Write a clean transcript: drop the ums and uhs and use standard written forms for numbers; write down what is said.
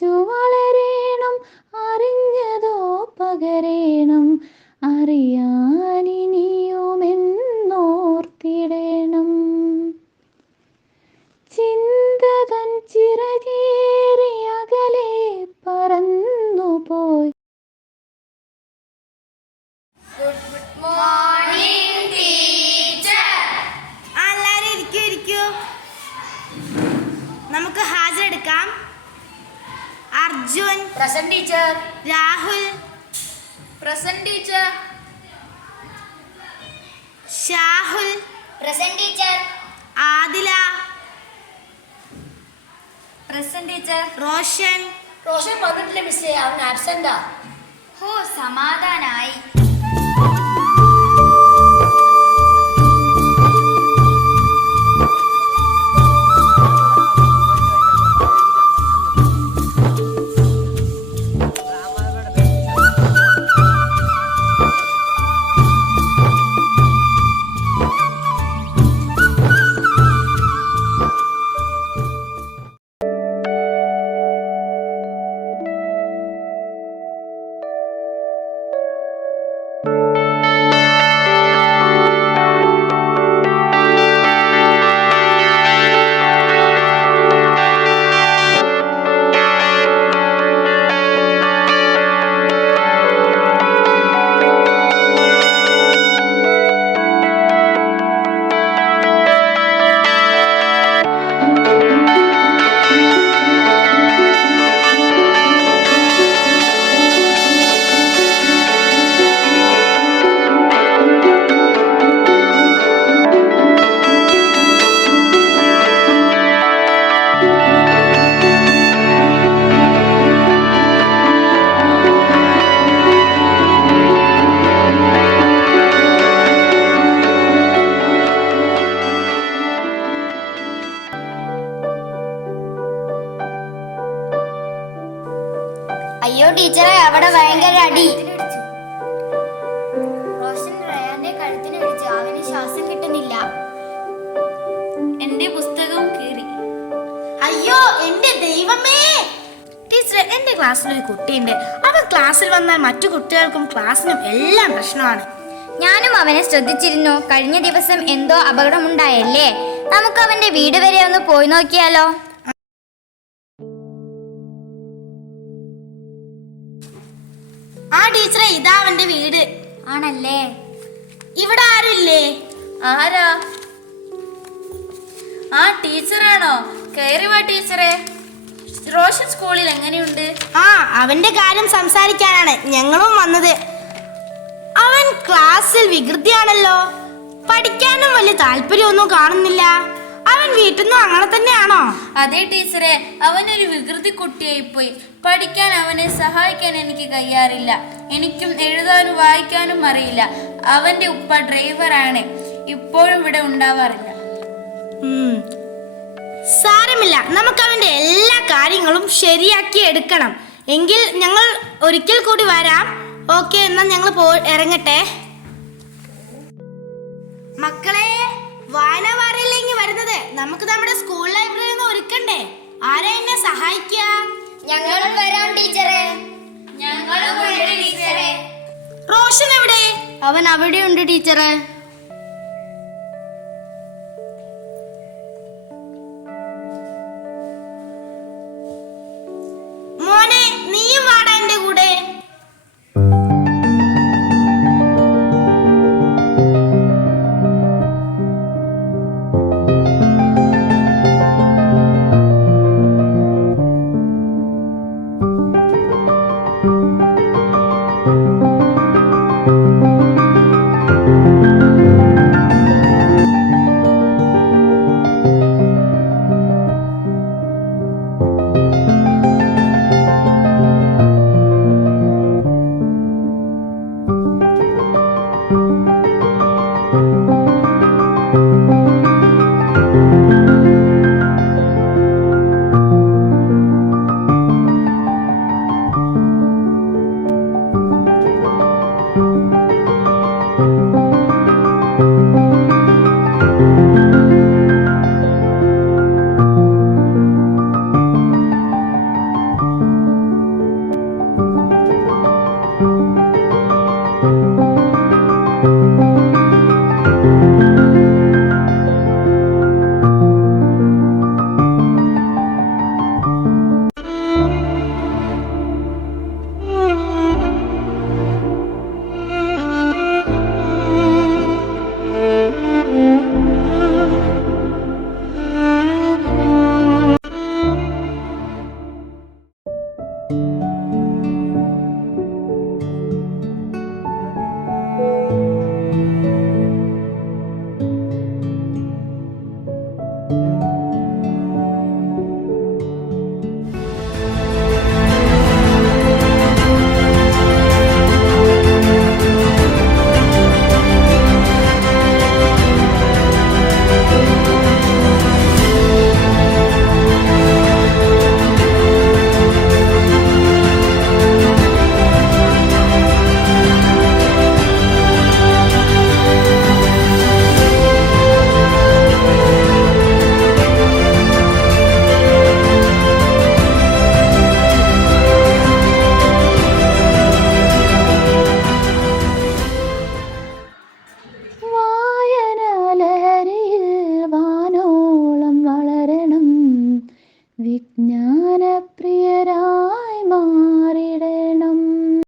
പഠിച്ചു വളരേണം, അറിഞ്ഞതോ പകരേണം, അറിയാനിനിയുമെന്നോർത്തിടേണം. ചിന്തതൻ ചിറകേറി അകലെ പറന്നുപോയി. നമുക്ക് ഹാജരെടുക്കാം. Arjun present teacher. Rahul present teacher. Shahul present teacher. Adila present teacher. Roshan വന്നിട്ടില്ല മിസ്സേ, അവൻ ആബ്സെന്റാ. ഹോ, സമാധാനായി. അയ്യോ ടീച്ചറെ, അവിടെ ഭയങ്കര അടി. റോഷൻ റയാന്റെ കഴുത്തിന് അടിച്ചു, അവന് ശ്വാസം കിട്ടുന്നില്ല. എന്റെ പുസ്തകം കീറി. അയ്യോ എന്റെ ദൈവമേ! ടീച്ചറെ, എന്റെ ക്ലാസ്സിൽ ഒരു കുട്ടിയുണ്ട്. അവൻ ക്ലാസ്സിൽ വന്നാൽ മറ്റു കുട്ടികൾക്കും ക്ലാസ്സിനും എല്ലാം പ്രശ്നമാണ്. ഞാനും അവനെ ശ്രദ്ധിച്ചിരുന്നു. കഴിഞ്ഞ ദിവസം എന്തോ അപകടമുണ്ടായല്ലേ? നമുക്ക് അവന്റെ വീട് വരെ ഒന്ന് പോയി നോക്കിയാലോ? ആ ടീച്ചറെ, ഇതാ അവന്റെ വീട്. ആണല്ലേ? ഇവിടെ ആരുമില്ലേ? ആരാ? ആ ടീച്ചറാണോ? കയറി വാ ടീച്ചറെ. റോഷൻ സ്കൂളിൽ എങ്ങനെയുണ്ട്? ആ, അവന്റെ കാര്യം സംസാരിക്കാനാണ് ഞങ്ങളും വന്നത്. അവൻ ക്ലാസ്സിൽ വികൃതിയാണല്ലോ. പഠിക്കാനും വലിയ താല്പര്യമൊന്നും കാണുന്നില്ല. അവൻ വീട്ടിൽ നിന്നും അങ്ങനെ തന്നെയാണോ? അതെ ടീച്ചറെ, അവനൊരു വികൃതി കുട്ടിയായിപ്പോയി. പഠിക്കാൻ അവനെ സഹായിക്കാൻ എനിക്ക് കഴിയാറില്ല. എനിക്കും എഴുതാനും വായിക്കാനും അറിയില്ല. അവന്റെ ഉപ്പ ഡ്രൈവറാണ്, ഇപ്പോഴും ഇവിടെ ഉണ്ടാവാറില്ല. സാരമില്ല, നമുക്ക് അവന്റെ എല്ലാ കാര്യങ്ങളും ശരിയാക്കി എടുക്കണം. എങ്കിൽ ഞങ്ങൾ ഒരിക്കൽ കൂടി വരാം. ഓക്കെ, എന്നാൽ ഞങ്ങൾ ഇറങ്ങട്ടെ. മക്കളെ, വായനവാരയിലേക്ക് വരുന്നത് നമുക്ക് നമ്മുടെ സ്കൂൾ ലൈബ്രറിയിൽ നിന്ന് ഒരുക്കണ്ടേ? ആരാ എന്നെ സഹായിക്കുക? ഞങ്ങളും വരാം ടീച്ചറെ. റോഷൻ എവിടെ? അവൻ അവിടെയുണ്ട് ടീച്ചറെ. മോനെ, നീയും വാടാ എന്റെ കൂടെ. Thank you.